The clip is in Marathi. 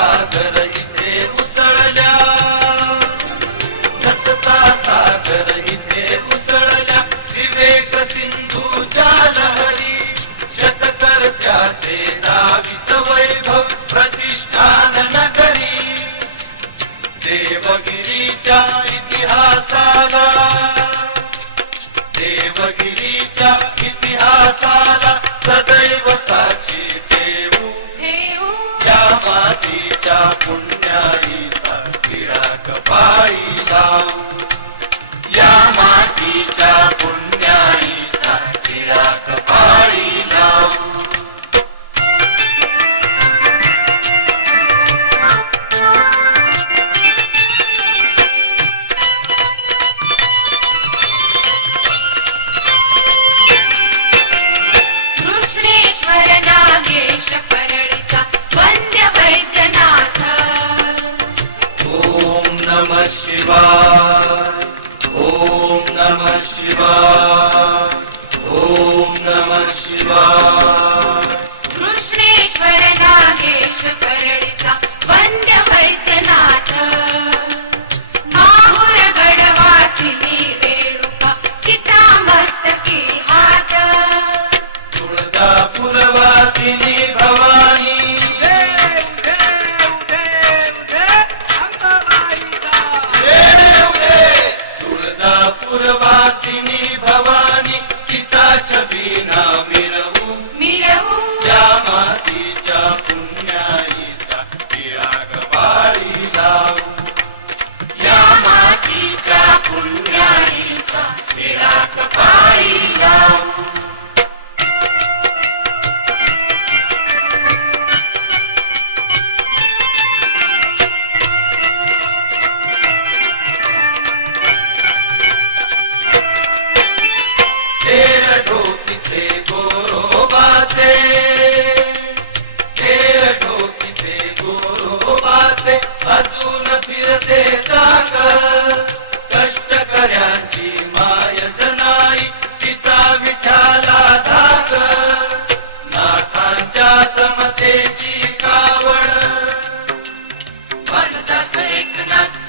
सागर इथे उसळल्या. नसता सागर इथे उसळल्या. विवेक सिंधूच्या लहरी शतकर त्याचे वैभव प्रतिष्ठान नगरी. देवगिरीच्या इतिहासाला Raja त्रिपुरवासिनी भवानी चिता छबीना मिरवू। मिरवू। या मातीच्या पुण्याई। आमच्या समतेची कावड. एकनाथ